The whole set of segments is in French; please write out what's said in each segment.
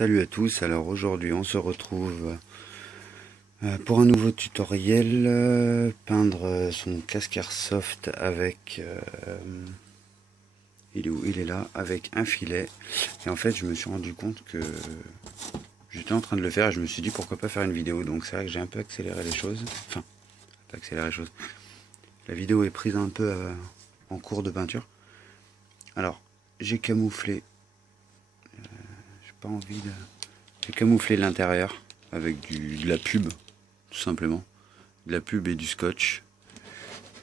Salut à tous, alors aujourd'hui on se retrouve pour un nouveau tutoriel, peindre son casque airsoft avec, il est où? Il est là, avec un filet. Et en fait je me suis rendu compte que j'étais en train de le faire et je me suis dit pourquoi pas faire une vidéo. Donc c'est vrai que j'ai un peu accéléré les choses, enfin pas accéléré les choses, la vidéo est prise un peu en cours de peinture. Alors j'ai camouflé, j'ai pas envie de... J'ai camouflé l'intérieur avec de la pub, tout simplement. De la pub et du scotch.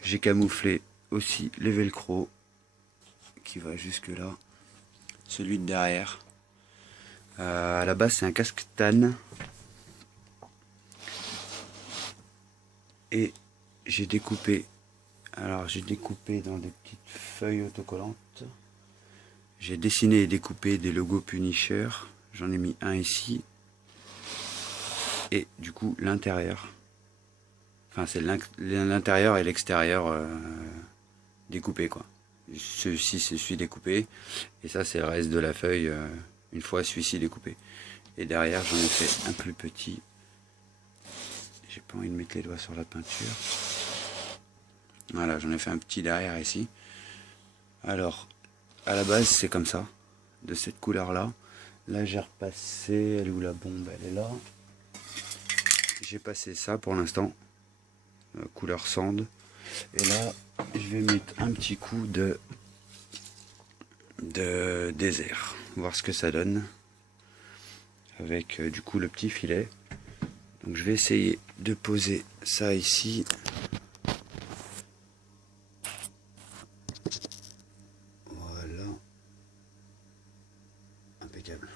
J'ai camouflé aussi les velcro qui va jusque là. Celui de derrière. À la base c'est un casque tan. Et j'ai découpé. Alors j'ai découpé dans des petites feuilles autocollantes. J'ai dessiné et découpé des logos Punisher. J'en ai mis un ici. Et du coup l'intérieur. Enfin c'est l'intérieur et l'extérieur découpé quoi. Celui-ci c'est celui découpé. Et ça c'est le reste de la feuille une fois celui-ci découpé. Et derrière j'en ai fait un plus petit. J'ai pas envie de mettre les doigts sur la peinture. Voilà, j'en ai fait un petit derrière ici. Alors, à la base c'est comme ça, de cette couleur là. Là j'ai repassé, elle est où la bombe? Elle est là. J'ai passé ça pour l'instant, couleur sand. Et là je vais mettre un petit coup de désert, voir ce que ça donne. Avec du coup le petit filet. Donc je vais essayer de poser ça ici. Voilà. Impeccable.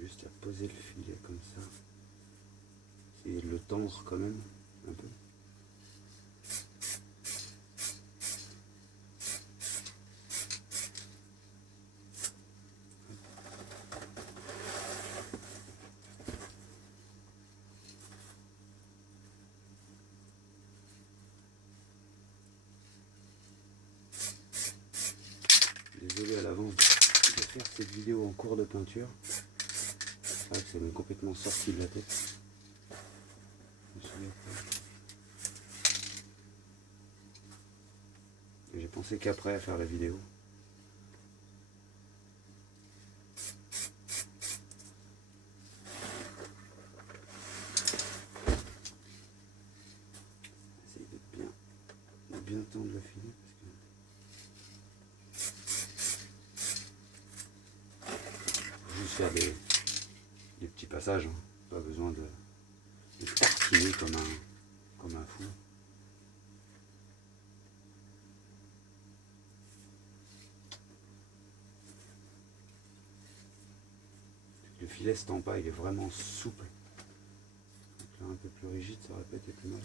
Juste à poser le filet comme ça. Et le tendre quand même un peu. Désolé à l'avance de faire cette vidéo en cours de peinture. C'est vrai que ça m'est complètement sorti de la tête. Je me souviens pas. J'ai pensé qu'après à faire la vidéo. Essayer de bien tendre le filet parce que juste faire des petits passages, hein. Pas besoin de tartiner comme un fou. Le filet se tend pas, il est vraiment souple. Donc là un peu plus rigide, ça aurait pas été plus mal.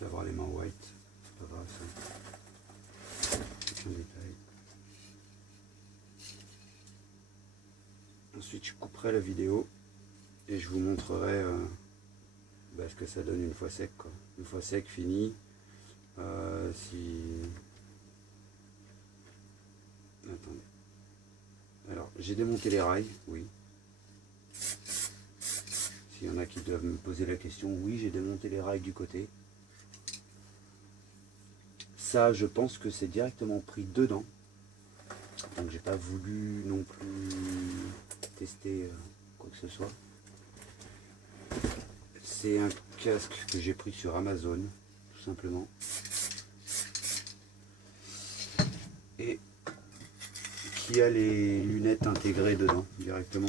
D'avoir les mains white, c'est pas grave ça. Aucun détail. Ensuite je couperai la vidéo et je vous montrerai ce que ça donne une fois sec quoi. Une fois sec, fini. Attendez. Alors j'ai démonté les rails, oui. S'il y en a qui doivent me poser la question, oui j'ai démonté les rails du côté. Ça, je pense que c'est directement pris dedans. Donc j'ai pas voulu non plus tester quoi que ce soit. C'est un casque que j'ai pris sur Amazon, tout simplement. qui a les lunettes intégrées dedans directement.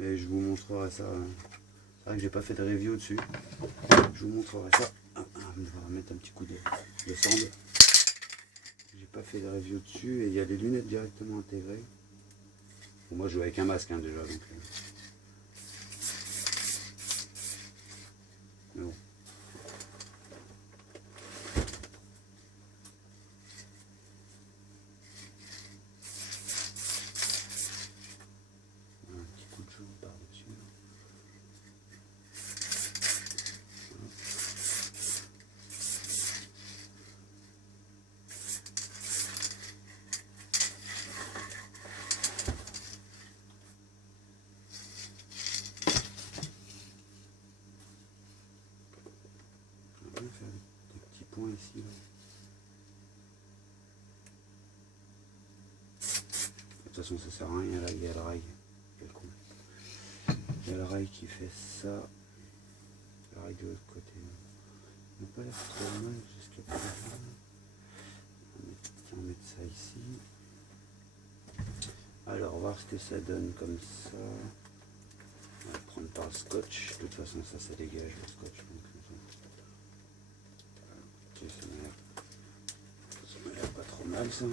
Et je vous montrerai ça. C'est vrai que j'ai pas fait de review dessus. Je vous montrerai ça. Je vais remettre un petit coup de sand. J'ai pas fait de review dessus et il y a les lunettes directement intégrées. Bon, moi je joue avec un masque hein, déjà donc. Mais bon. Un petit coup de chaud par-dessus. On va bien faire des petits points ici. Là. De toute façon ça sert à rien, là il y a le rail. Quel con. Il y a le rail qui fait ça. Le rail de l'autre côté. Il n'a pas l'air trop mal jusqu'à présent. On va mettre ça ici. Alors voir ce que ça donne comme ça. On va prendre par le scotch. De toute façon ça dégage le scotch. Donc, ok, ça m'a l'air pas trop mal ça. On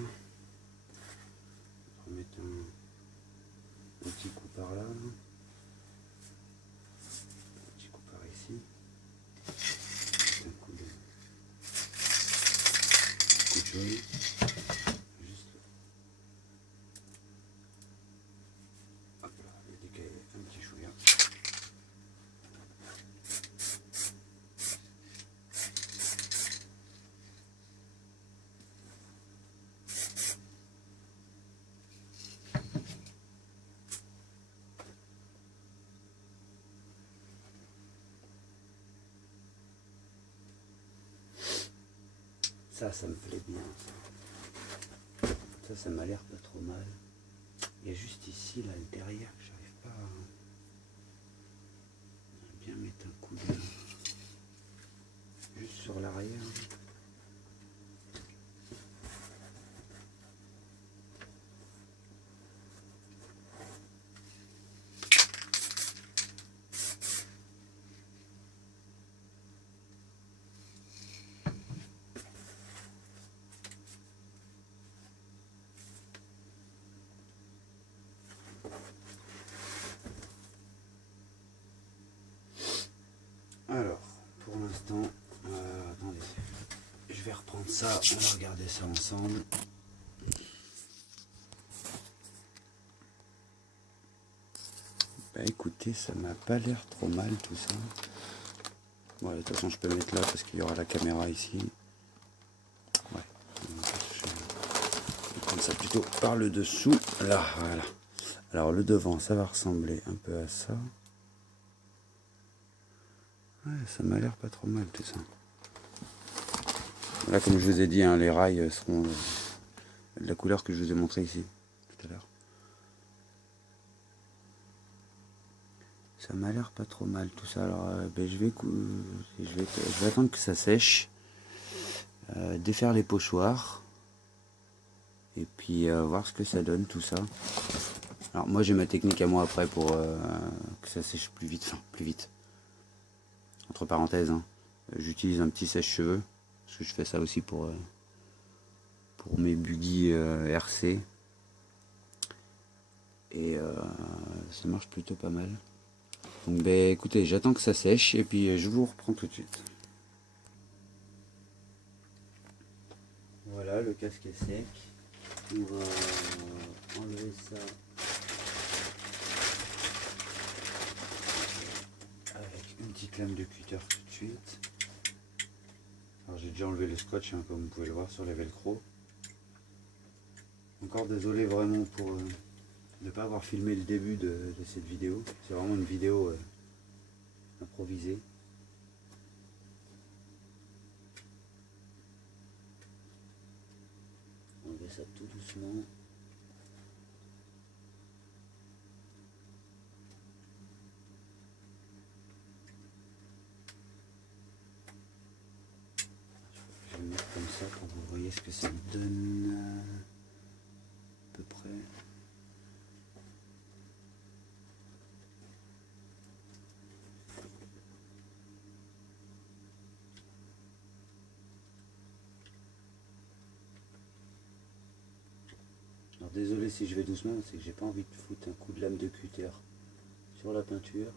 va mettre un petit coup par là. Un petit coup par ici. Un coup de jaune. Juste là. Hop là, il y a décalé un petit chouïa. Ça me plaît bien. Ça m'a l'air pas trop mal. Il y a juste ici, là, derrière, que j'arrive pas à bien mettre un coup de... juste sur l'arrière. Alors, pour l'instant, attendez, je vais reprendre ça, on va regarder ça ensemble. Bah écoutez, ça m'a pas l'air trop mal tout ça. Bon, de toute façon, je peux mettre là parce qu'il y aura la caméra ici. Ouais, je vais prendre ça plutôt par le dessous. Là, voilà. Alors, le devant, ça va ressembler un peu à ça. Ouais, ça m'a l'air pas trop mal tout ça. Là, comme je vous ai dit, hein, les rails seront de la couleur que je vous ai montré ici tout à l'heure. Ça m'a l'air pas trop mal tout ça. Alors, ben, je vais attendre que ça sèche, défaire les pochoirs et puis voir ce que ça donne tout ça. Alors moi j'ai ma technique à moi après pour que ça sèche plus vite, enfin plus vite. Entre parenthèses, hein. J'utilise un petit sèche-cheveux, parce que je fais ça aussi pour mes buggy RC. Et ça marche plutôt pas mal. Donc ben écoutez, j'attends que ça sèche et puis je vous reprends tout de suite. Voilà, le casque est sec. On va enlever ça avec une petite lame de cutter tout de suite. Alors j'ai déjà enlevé le scotch, hein, comme vous pouvez le voir sur les velcro. Encore désolé vraiment pour ne pas avoir filmé le début de cette vidéo. C'est vraiment une vidéo improvisée. Enlever ça tout doucement. Je vais le mettre comme ça pour que vous voyez ce que ça donne à peu près. Alors désolé si je vais doucement, c'est que j'ai pas envie de foutre un coup de lame de cutter sur la peinture.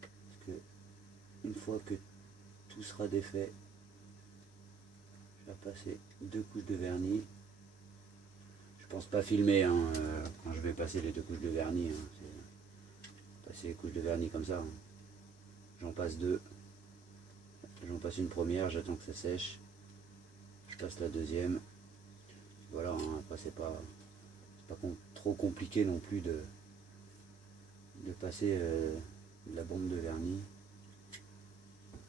Parce que une fois que tout sera défait, je vais passer 2 couches de vernis. Je pense pas filmer hein, quand je vais passer les 2 couches de vernis. Hein, passer les couches de vernis comme ça. Hein. J'en passe 2. J'en passe une première, j'attends que ça sèche. Je passe la deuxième. Voilà, hein, après c'est pas trop compliqué non plus de passer de la bombe de vernis.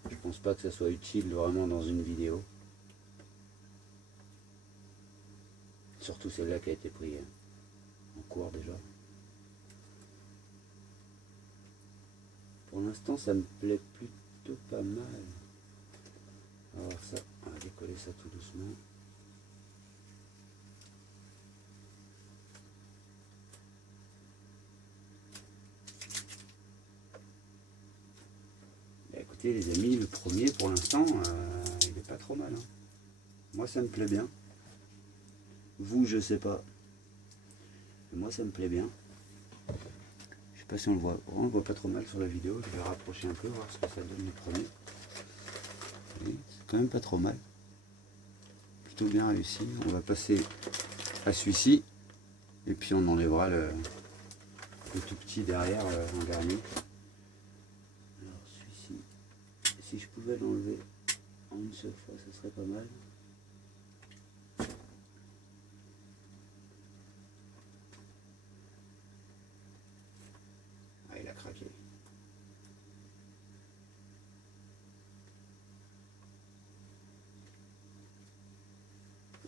Je pense pas que ça soit utile vraiment dans une vidéo. Surtout celle-là qui a été prise en cours déjà. Pour l'instant ça me plaît plutôt pas mal. Alors ça, on va décoller ça tout doucement. Écoutez les amis, le premier pour l'instant, il est pas trop mal. Hein. Moi ça me plaît bien. Vous je sais pas. Mais moi ça me plaît bien. Je sais pas si on le voit. On le voit pas trop mal sur la vidéo. Je vais rapprocher un peu, voir ce que ça donne le premier. C'est quand même pas trop mal. Plutôt bien réussi. On va passer à celui-ci. Et puis on enlèvera le tout petit derrière en dernier. Alors celui-ci, si je pouvais l'enlever en une seule fois, ce serait pas mal. Ah, il a craqué.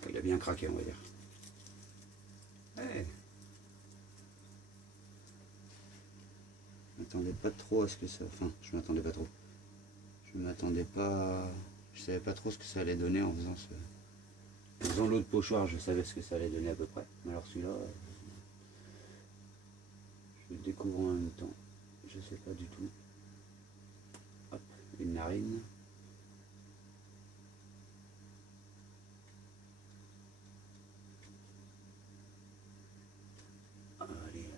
Il a bien craqué, on va dire. Ouais. Je m'attendais pas trop à ce que ça... Enfin, je m'attendais pas trop. Je m'attendais pas... Je savais pas trop ce que ça allait donner en faisant ce... En faisant l'autre pochoir, je savais ce que ça allait donner à peu près. Mais alors celui-là... je le découvre en même temps. Je sais pas du tout. Hop, une narine. Allez.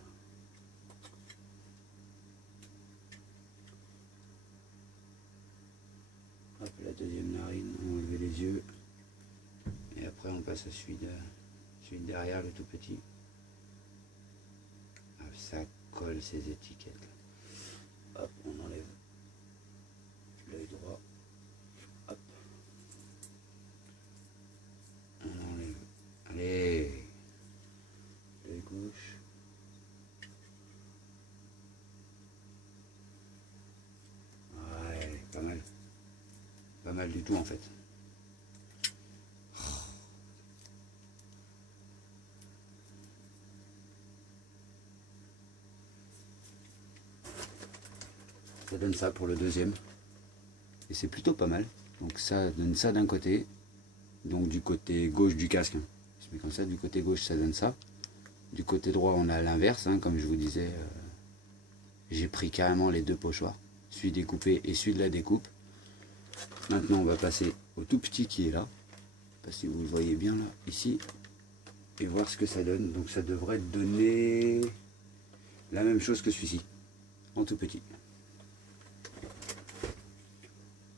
Hop, la deuxième narine, on va enlever les yeux. Et après on passe à celui de derrière, le tout petit. Ah, ça colle ces étiquettes. Hop, on enlève l'œil droit. Hop. On enlève. Allez. L'œil gauche. Ouais, pas mal. Pas mal du tout en fait. Ça donne ça pour le deuxième. Et c'est plutôt pas mal. Donc ça donne ça d'un côté. Donc du côté gauche du casque. Hein. Je mets comme ça, du côté gauche ça donne ça. Du côté droit on a l'inverse. Hein, comme je vous disais, j'ai pris carrément les deux pochoirs. Celui découpé et celui de la découpe. Maintenant on va passer au tout petit qui est là. Je sais pas si vous le voyez bien là, ici. Et voir ce que ça donne. Donc ça devrait donner la même chose que celui-ci. En tout petit.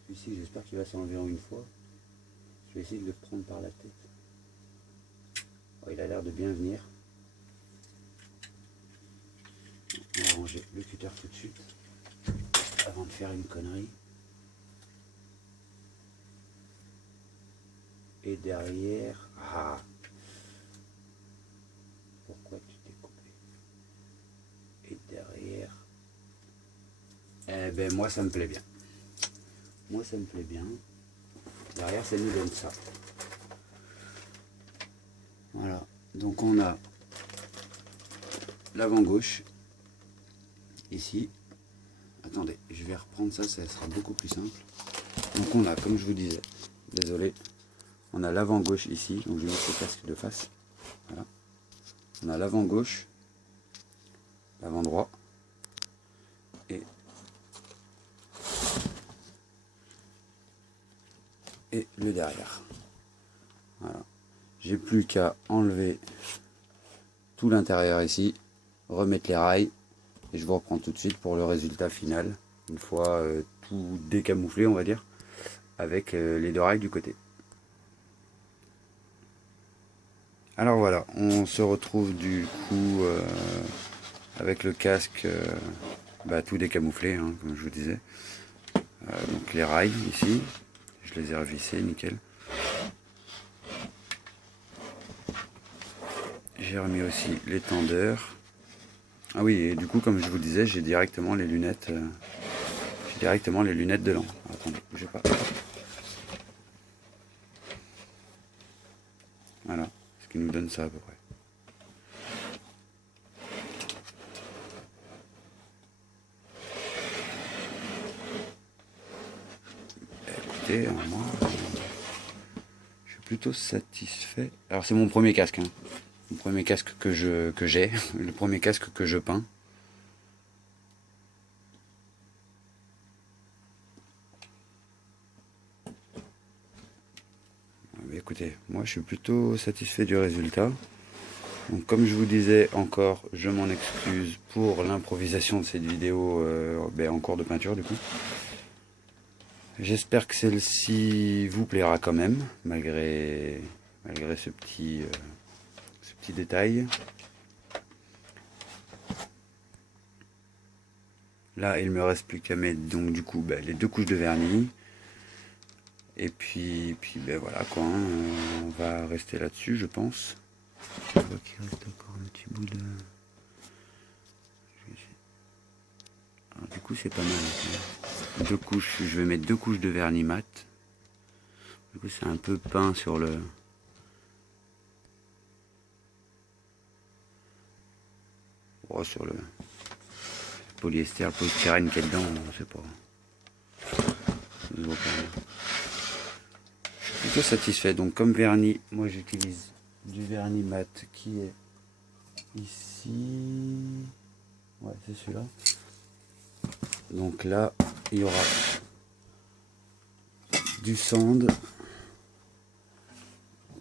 Celui-ci, j'espère qu'il va s'enlever en une fois. Je vais essayer de le prendre par la tête. Oh, il a l'air de bien venir. On va ranger le cutter tout de suite. Avant de faire une connerie. Et derrière... Ah! Pourquoi tu t'es coupé? Et derrière... Eh ben moi ça me plaît bien. Moi ça me plaît bien. Derrière ça nous donne ça. Voilà. Donc on a l'avant gauche. Ici. Attendez, je vais reprendre ça, ça sera beaucoup plus simple. Donc on a, comme je vous disais, désolé, on a l'avant gauche ici, donc je vais mettre le casque de face. Voilà. On a l'avant gauche, l'avant droit, et le derrière. Voilà. J'ai plus qu'à enlever tout l'intérieur ici, remettre les rails et je vous reprends tout de suite pour le résultat final, une fois tout décamouflé on va dire, avec les 2 rails du côté. Alors voilà, on se retrouve du coup avec le casque tout décamouflé, hein, comme je vous disais. Donc les rails ici, je les ai revissés, nickel. J'ai remis aussi les tendeurs. Ah oui, et du coup, comme je vous disais, j'ai directement les lunettes. Dedans. Attendez, bougez pas. Voilà, ce qui nous donne ça à peu près. Écoutez, moi, je suis plutôt satisfait. Alors c'est mon premier casque, hein. Le premier casque que j'ai, le premier casque que je peins. Mais écoutez, moi je suis plutôt satisfait du résultat. Donc comme je vous disais encore, je m'en excuse pour l'improvisation de cette vidéo en cours de peinture du coup. J'espère que celle-ci vous plaira quand même, malgré ce petit détail. Là, il me reste plus qu'à mettre donc du coup les 2 couches de vernis. Et puis voilà quoi, hein, on va rester là-dessus, je pense. Je vois qu'il reste encore un petit bout de... Alors, du coup, c'est pas mal. 2 couches, je vais mettre 2 couches de vernis mat. Du coup, c'est un peu peint sur le... Oh, sur le polyester, le polystyrène qui est dedans, on sait pas. Je suis plutôt satisfait. Donc comme vernis, moi j'utilise du vernis mat qui est ici. Ouais, c'est celui-là. Donc là, il y aura du sand,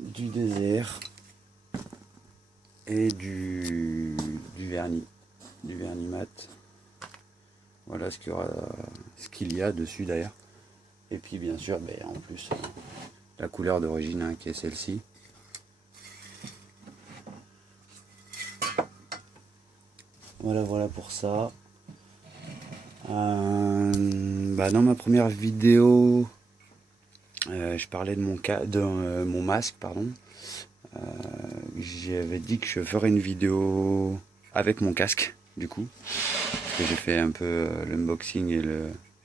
du désert et du vernis mat. Voilà ce qu'il y a dessus d'ailleurs. Et puis bien sûr, en plus, la couleur d'origine hein, qui est celle-ci. Voilà pour ça. Dans ma première vidéo, je parlais de mon masque, pardon. J'avais dit que je ferais une vidéo avec mon casque, du coup. Parce que j'ai fait un peu l'unboxing et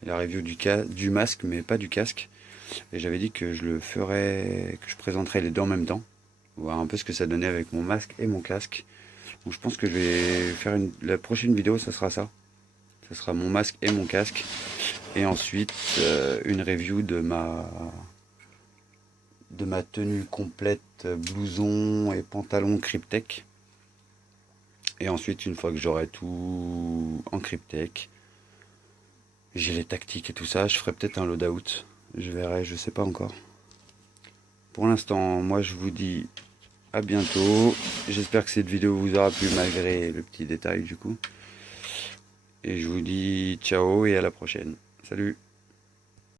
la review du masque, mais pas du casque. Et j'avais dit que je présenterais les 2 en même temps. Voir un peu ce que ça donnait avec mon masque et mon casque. Donc je pense que je vais faire la prochaine vidéo, ça sera ça. Ce sera mon masque et mon casque. Et ensuite, une review de ma tenue complète, blouson et pantalon Kryptek. Et ensuite, une fois que j'aurai tout en Kryptek, j'ai les tactiques et tout ça, je ferai peut-être un loadout. Je verrai, je sais pas encore. Pour l'instant, moi je vous dis à bientôt. J'espère que cette vidéo vous aura plu malgré le petit détail du coup. Et je vous dis ciao et à la prochaine. Salut!